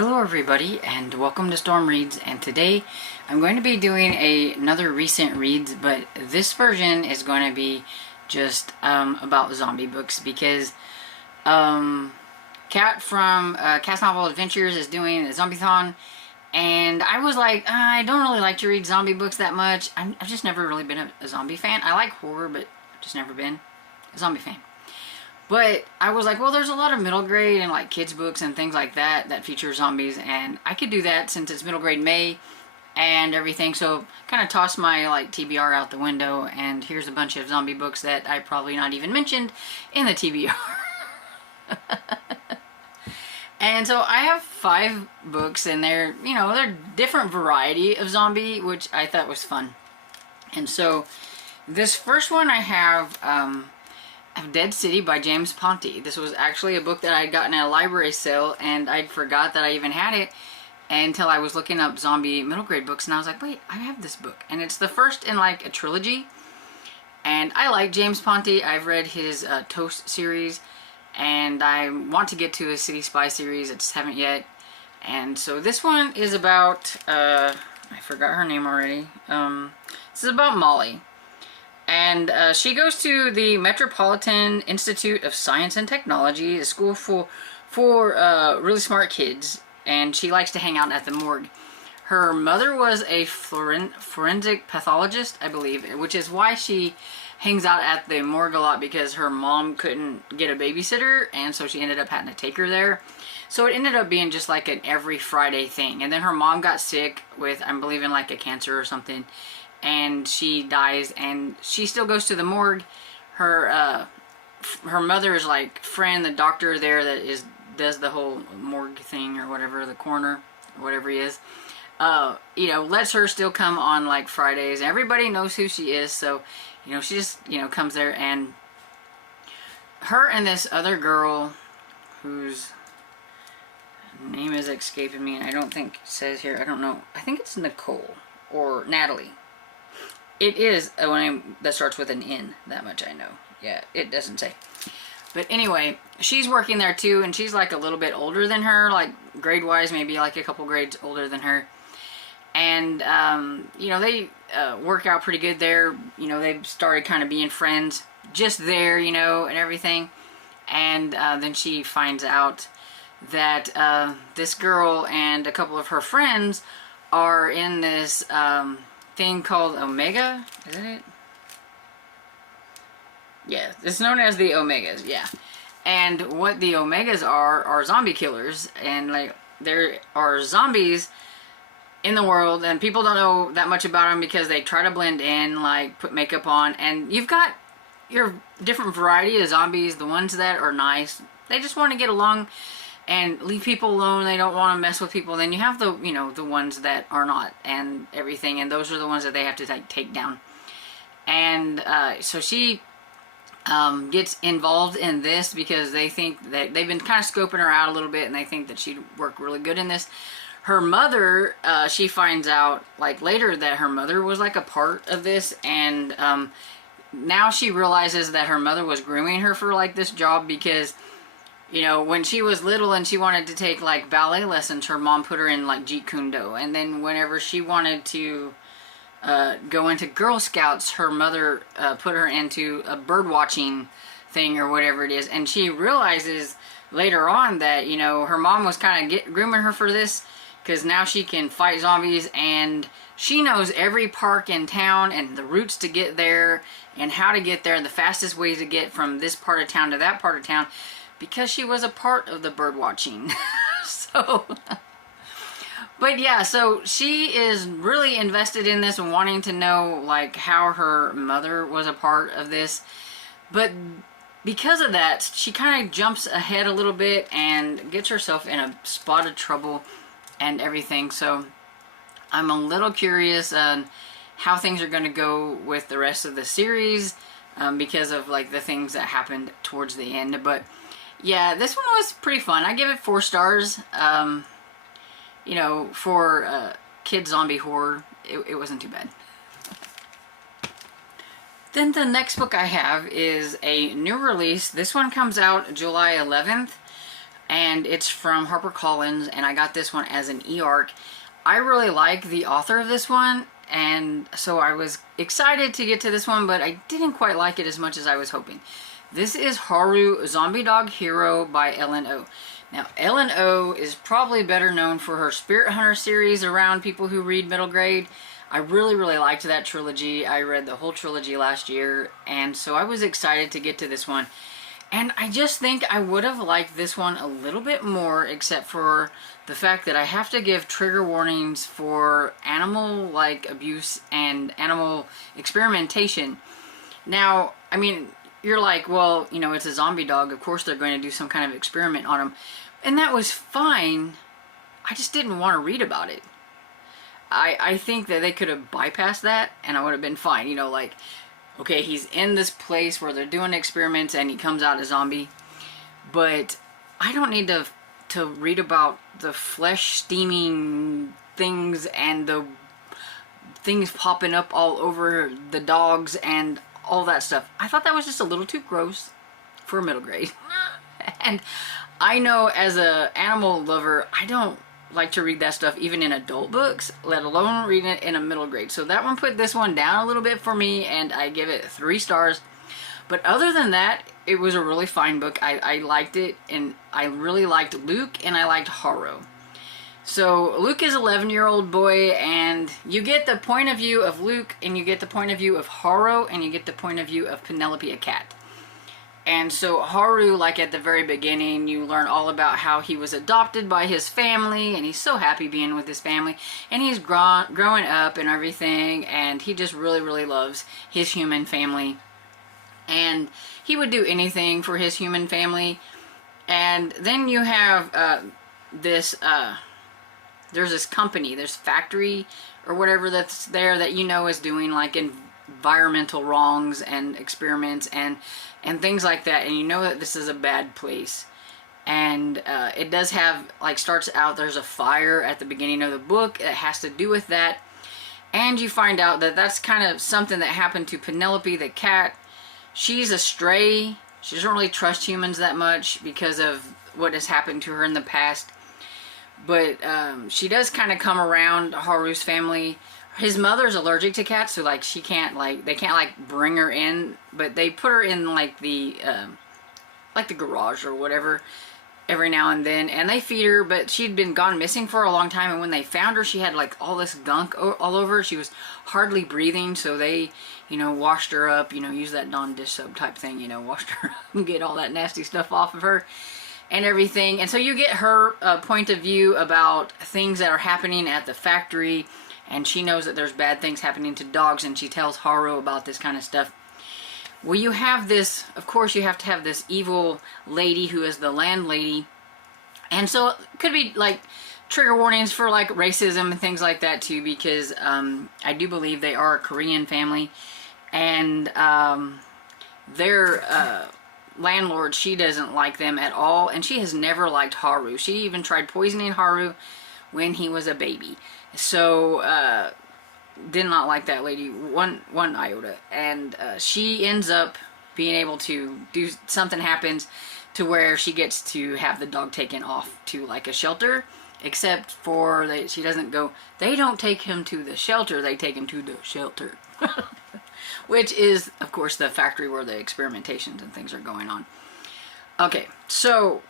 Hello everybody and welcome to Storm Reads, and today I'm going to be doing another recent reads, but this version is going to be just about zombie books because Kat from Cat's Novel Adventures is doing a Zombiethon, and I was like, I don't really like to read zombie books that much. I've just never really been a zombie fan. I like horror, but I've just never been a zombie fan. But I was like, well, there's a lot of middle grade and like kids books and things like that feature zombies, and I could do that since it's middle grade May and everything. So kind of tossed my like TBR out the window, and here's a bunch of zombie books that I probably not even mentioned in the TBR. And so I have 5 books, and they're different variety of zombie, which I thought was fun. And so this first one I have Dead City by James Ponti. This was actually a book that I had gotten at a library sale, and I forgot that I even had it until I was looking up zombie middle grade books, and I was like, wait, I have this book. And it's the first in like a trilogy, and I like James Ponti. I've read his Toast series, and I want to get to his City Spy series. I just haven't yet. And so this one is about, I forgot her name already. This is about Molly. And she goes to the Metropolitan Institute of Science and Technology, a school for really smart kids, and she likes to hang out at the morgue. Her mother was a forensic pathologist, I believe, which is why she hangs out at the morgue a lot, because her mom couldn't get a babysitter, and so she ended up having to take her there. So it ended up being just like an every Friday thing. And then her mom got sick with, I'm believing, like a cancer or something, and she dies, and she still goes to the morgue. Her mother's like friend, the doctor there that does the whole morgue thing or whatever, the coroner or whatever he is, lets her still come on like Fridays. Everybody knows who she is, so she just comes there. And her and this other girl whose name is escaping me, and I don't think it says here, I don't know, I think it's Nicole or Natalie. It is a name that starts with an N, that much I know. Yeah, it doesn't say. But anyway, she's working there too, and she's like a little bit older than her, like grade-wise, maybe like a couple grades older than her. And, they work out pretty good there. They've started kind of being friends just there, and everything. And then she finds out that this girl and a couple of her friends are in this thing called Omega. Is that it? Yeah, it's known as the Omegas. Yeah. And what the Omegas are zombie killers, and like there are zombies in the world, and people don't know that much about them because they try to blend in, like put makeup on. And you've got your different variety of zombies. The ones that are nice, they just want to get along and leave people alone. They don't want to mess with people. Then you have the the ones that are not, and everything, and those are the ones that they have to take down. And so she gets involved in this because they think that they've been kind of scoping her out a little bit, and they think that she'd work really good in this. Her mother, she finds out like later that her mother was like a part of this, and now she realizes that her mother was grooming her for like this job because when she was little and she wanted to take like ballet lessons, her mom put her in like Jeet Kune Do. And then whenever she wanted to go into Girl Scouts, her mother put her into a bird watching thing or whatever it is. And she realizes later on that, her mom was kind of grooming her for this because now she can fight zombies, and she knows every park in town and the routes to get there and how to get there and the fastest ways to get from this part of town to that part of town, because she was a part of the bird watching. So, but yeah, so she is really invested in this and wanting to know like how her mother was a part of this. But because of that, she kind of jumps ahead a little bit and gets herself in a spot of trouble and everything. So I'm a little curious on how things are going to go with the rest of the series because of like the things that happened towards the end. But yeah, this one was pretty fun. I give it 4 stars. For kid zombie horror, it wasn't too bad. Then the next book I have is a new release. This one comes out July 11th. and it's from HarperCollins, and I got this one as an e-arc. I really like the author of this one, and so I was excited to get to this one, but I didn't quite like it as much as I was hoping. This is Haru, Zombie Dog Hero by Ellen O. Now, Ellen O is probably better known for her Spirit Hunter series around people who read middle grade. I really, really liked that trilogy. I read the whole trilogy last year, and so I was excited to get to this one. And I just think I would have liked this one a little bit more, except for the fact that I have to give trigger warnings for animal-like abuse and animal experimentation. Now, I mean, you're like, well, you know, it's a zombie dog. Of course they're going to do some kind of experiment on him. And that was fine. I just didn't want to read about it. I think that they could have bypassed that, and I would have been fine. You know, like, okay, he's in this place where they're doing experiments and he comes out a zombie. But I don't need to read about the flesh steaming things and the things popping up all over the dogs and all that stuff. I thought that was just a little too gross for middle grade. And I know as a animal lover, I don't like to read that stuff even in adult books, let alone reading it in a middle grade. So that one put this one down a little bit for me, and I give it 3 stars. But other than that, it was a really fine book. I liked it, and I really liked Luke, and I liked Haru. So Luke is an 11-year-old boy, and you get the point of view of Luke, and you get the point of view of Haru, and you get the point of view of Penelope, a cat. And so Haru, like at the very beginning, you learn all about how he was adopted by his family, and he's so happy being with his family, and he's growing up and everything, and he just really, really loves his human family. And he would do anything for his human family. And then you have there's this company, this factory or whatever that's there that you know is doing like environmental wrongs and experiments and things like that, and you know that this is a bad place. And it does have, like, starts out, there's a fire at the beginning of the book. It has to do with that. And you find out that that's kind of something that happened to Penelope the cat. She's a stray. She doesn't really trust humans that much because of what has happened to her in the past. But she does kind of come around Haru's family. His mother's allergic to cats, so like she can't, like, they can't like bring her in, but they put her in like the garage or whatever every now and then, and they feed her. But she'd been gone missing for a long time, and when they found her, she had like all this gunk all over. She was hardly breathing, so they, you know, washed her up, you know, use that non-dish soap type thing, you know, washed her up and get all that nasty stuff off of her and everything. And so you get her point of view about things that are happening at the factory. And she knows that there's bad things happening to dogs, and she tells Haru about this kind of stuff. Well, you have this, of course, you have to have this evil lady who is the landlady. And so it could be like trigger warnings for like racism and things like that too, because I do believe they are a Korean family. And their landlord, she doesn't like them at all. And she has never liked Haru. She even tried poisoning Haru when he was a baby. So, did not like that lady one iota. And she ends up being able to do, something happens to where she gets to have the dog taken off to like a shelter. Except for, she doesn't go, they don't take him to the shelter, they take him to the shelter. Which is, of course, the factory where the experimentations and things are going on. Okay, so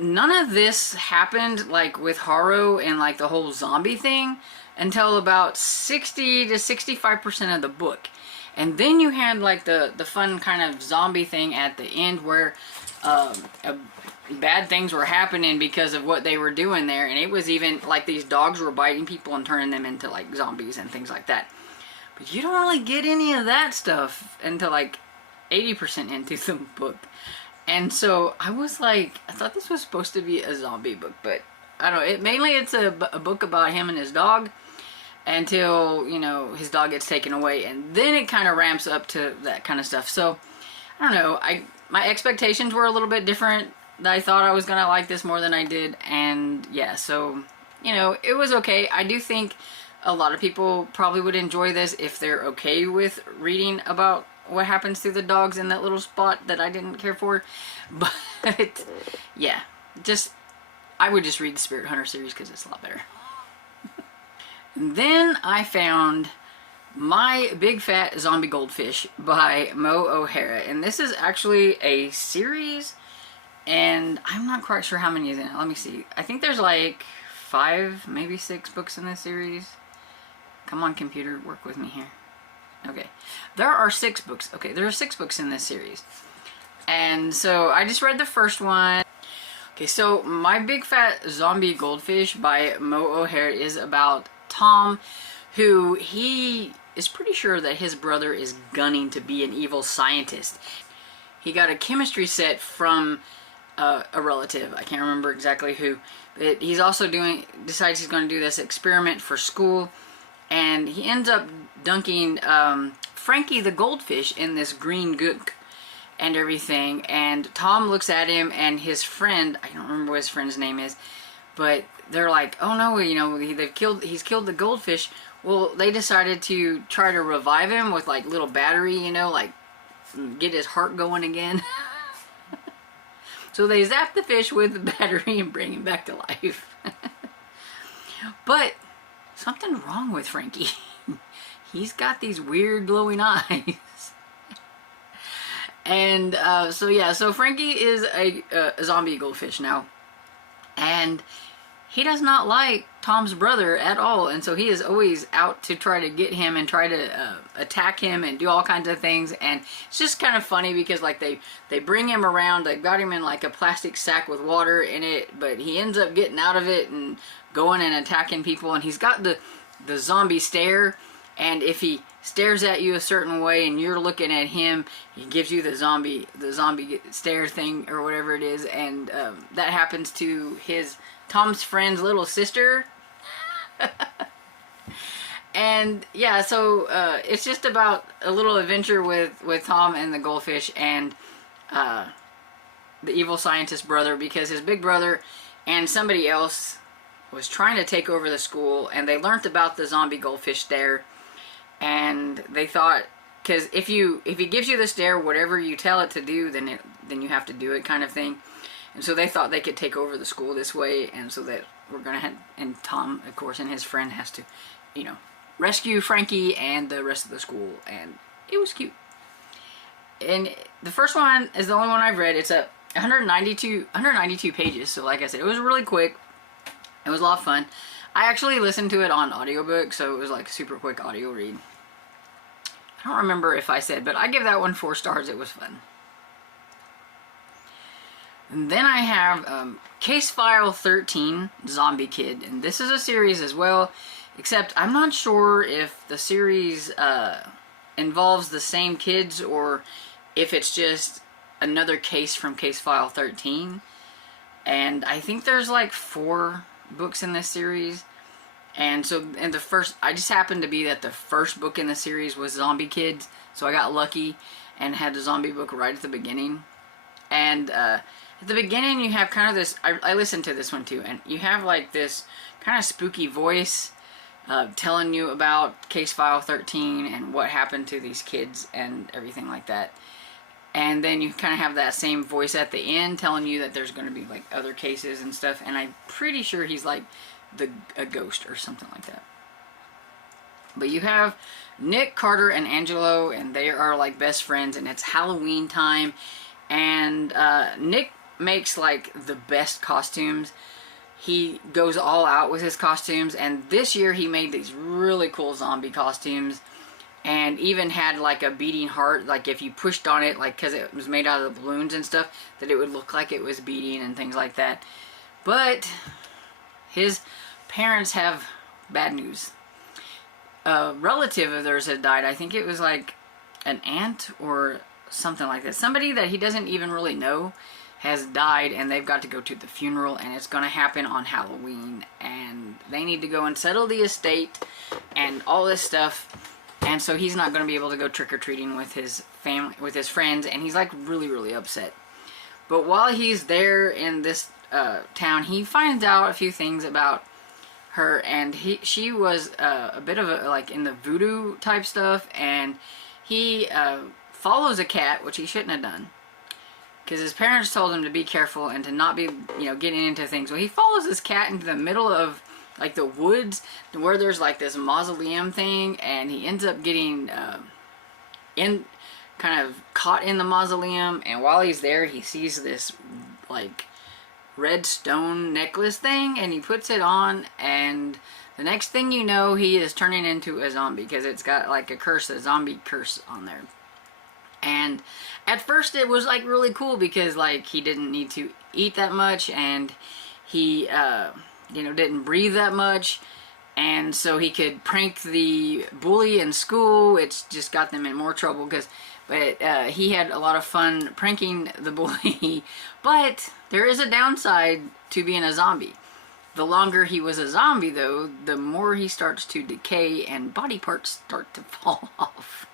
none of this happened like with Haru and like the whole zombie thing until about 60 to 65% of the book. And then you had like the fun kind of zombie thing at the end where bad things were happening because of what they were doing there. And it was even like these dogs were biting people and turning them into like zombies and things like that. But you don't really get any of that stuff until like 80% into the book. And so I was like, I thought this was supposed to be a zombie book, but I don't know. Mainly it's a book about him and his dog until, you know, his dog gets taken away. And then it kind of ramps up to that kind of stuff. So, I don't know. My expectations were a little bit different. I thought I was going to like this more than I did. And yeah, so, you know, it was okay. I do think a lot of people probably would enjoy this if they're okay with reading about what happens to the dogs in that little spot that I didn't care for. But yeah, I would just read the Spirit Hunter series because it's a lot better. And then I found My Big Fat Zombie Goldfish by Mo O'Hara. And this is actually a series, and I'm not quite sure how many is in it. Let me see. I think there's like 5, maybe 6 books in this series. Come on, computer, work with me here. Okay. There are 6 books. Okay, there are 6 books in this series. And so I just read the first one. Okay, so My Big Fat Zombie Goldfish by Mo O'Hara is about Tom, who he is pretty sure that his brother is gunning to be an evil scientist. He got a chemistry set from a relative. I can't remember exactly who. But he's also decides he's going to do this experiment for school. And he ends up dunking Frankie the goldfish in this green gook and everything. And Tom looks at him, and his friend, I don't remember what his friend's name is, but they're like, oh no, you know, he's killed the goldfish. Well, they decided to try to revive him with like little battery, you know, like get his heart going again. So they zap the fish with the battery and bring him back to life. But something's wrong with Frankie. He's got these weird glowing eyes. And so Frankie is a zombie goldfish now. And he does not like Tom's brother at all. And so he is always out to try to get him and try to attack him and do all kinds of things. And it's just kind of funny because like they bring him around. They've got him in like a plastic sack with water in it. But he ends up getting out of it and going and attacking people. And he's got the zombie stare. And if he stares at you a certain way and you're looking at him, he gives you the zombie stare thing or whatever it is. And that happens to Tom's friend's little sister. And yeah, so it's just about a little adventure with Tom and the goldfish and the evil scientist brother, because his big brother and somebody else was trying to take over the school, and they learned about the zombie goldfish stare. And they thought, because if he gives you the stare, whatever you tell it to do, then you have to do it, kind of thing. And so they thought they could take over the school this way, and so that we're gonna have, and Tom, of course, and his friend has to, you know, rescue Frankie and the rest of the school, and it was cute. And the first one is the only one I've read. It's 192 pages. So like I said, it was really quick. It was a lot of fun. I actually listened to it on audiobook, so it was like a super quick audio read. I don't remember if I said, but I give that one 4 stars. It was fun. And then I have Case File 13, Zombie Kid. And this is a series as well, except I'm not sure if the series involves the same kids or if it's just another case from Case File 13. And I think there's like 4 books in this series. And so, and I just happened to be that the first book in the series was Zombie Kids. So I got lucky and had the zombie book right at the beginning. And at the beginning you have kind of this, I listened to this one too, and you have like this kind of spooky voice telling you about Case File 13 and what happened to these kids and everything like that. And then you kind of have that same voice at the end telling you that there's going to be like other cases and stuff. And I'm pretty sure he's like a ghost or something like that. But you have Nick, Carter, and Angelo, and they are like best friends, and it's Halloween time. And Nick makes like the best costumes. He goes all out with his costumes, and this year he made these really cool zombie costumes. And even had like a beating heart, like if you pushed on it, like because it was made out of the balloons and stuff, that it would look like it was beating and things like that. But his parents have bad news. A relative of theirs had died. I think it was like an aunt or something like that. Somebody that he doesn't even really know has died, and they've got to go to the funeral, and it's going to happen on Halloween. And they need to go and settle the estate and all this stuff. And so he's not going to be able to go trick-or-treating with his family, with his friends, and he's like really, really upset. But while he's there in this town, he finds out a few things about her, and she was a bit of a, like in the voodoo type stuff, and he follows a cat, which he shouldn't have done, because his parents told him to be careful and to not be, you know, getting into things. Well, he follows this cat into the middle of like the woods where there's like this mausoleum thing, and he ends up getting in kind of caught in the mausoleum. And while he's there, he sees this like red stone necklace thing, and he puts it on, and the next thing you know, he is turning into a zombie because it's got like a curse, a zombie curse on there. And at first it was like really cool because like he didn't need to eat that much, and he you know, didn't breathe that much, and so he could prank the bully in school. It's just got them in more trouble because he had a lot of fun pranking the bully. But there is a downside to being a zombie. The longer he was a zombie, though, the more he starts to decay and body parts start to fall off.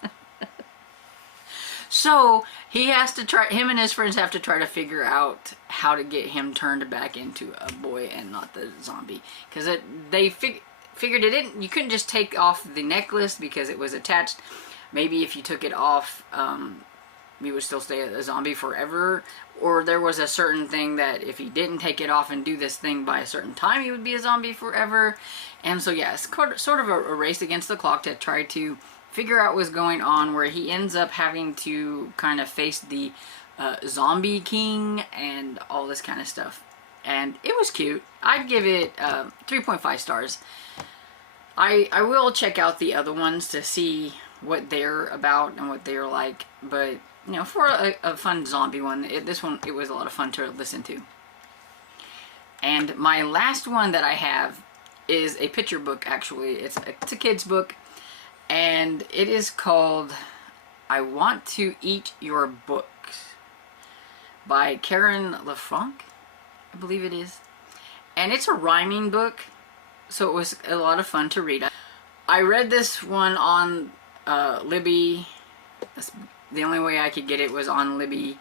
So he has to try, him and his friends have to try to figure out how to get him turned back into a boy and not the zombie. Because they figured it didn't, you couldn't just take off the necklace because it was attached. Maybe if you took it off, you would still stay a zombie forever. Or there was a certain thing that if he didn't take it off and do this thing by a certain time, he would be a zombie forever. And so yeah, it's sort of a race against the clock to try to figure out what's going on, where he ends up having to kind of face the zombie king and all this kind of stuff. And it was cute. I'd give it 3.5 stars. I will check out the other ones to see what they're about and what they're like, but you know, for a fun zombie one, this one, it was a lot of fun to listen to. And my last one that I have is a picture book, actually. It's a kid's book, and it is called I Want to Eat Your Books by Karen LaFranc, I believe it is. And it's a rhyming book, so it was a lot of fun to read. I read this one on Libby. The only way I could get it was on Libby,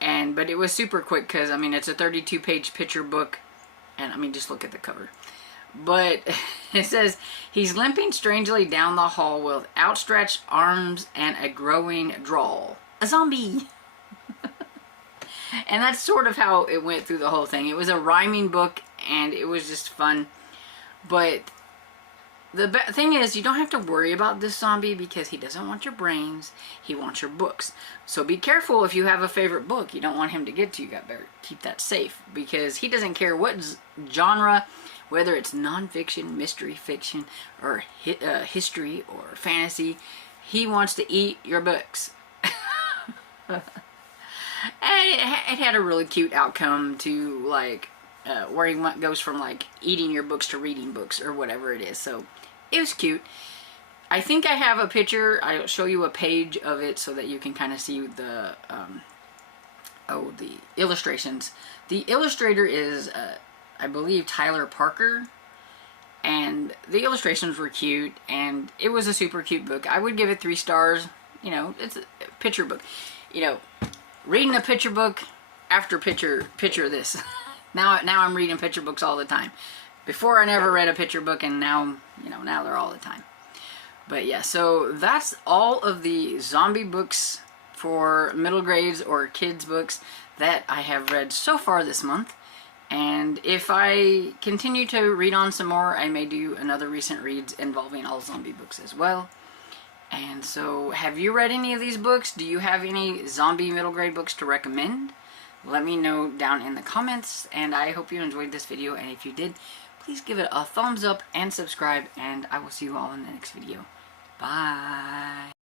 but it was super quick because, I mean, it's a 32-page picture book, and I mean, just look at the cover. But it says, he's limping strangely down the hall with outstretched arms and a growing drawl. A zombie! And that's sort of how it went through the whole thing. It was a rhyming book, and it was just fun. But the thing is, you don't have to worry about this zombie because he doesn't want your brains. He wants your books. So be careful if you have a favorite book you don't want him to get to. You got better keep that safe, because he doesn't care what genre, whether it's nonfiction, mystery fiction, or history or fantasy. He wants to eat your books. And it had a really cute outcome to, like, where he goes from like eating your books to reading books or whatever it is. So it was cute. I think I have a picture. I'll show you a page of it so that you can kind of see the the illustrations. The illustrator is I believe Tyler Parker, and the illustrations were cute, and it was a super cute book. I would give it 3 stars. You know, it's a picture book. You know, reading a picture book after picture this. Now I'm reading picture books all the time. Before I never read a picture book, and now, you know, now they're all the time. But yeah, so that's all of the zombie books for middle grades or kids books that I have read so far this month. And if I continue to read on some more, I may do another recent reads involving all zombie books as well. And so, have you read any of these books? Do you have any zombie middle grade books to recommend? Let me know down in the comments, and I hope you enjoyed this video, and if you did, please give it a thumbs up and subscribe, and I will see you all in the next video. Bye!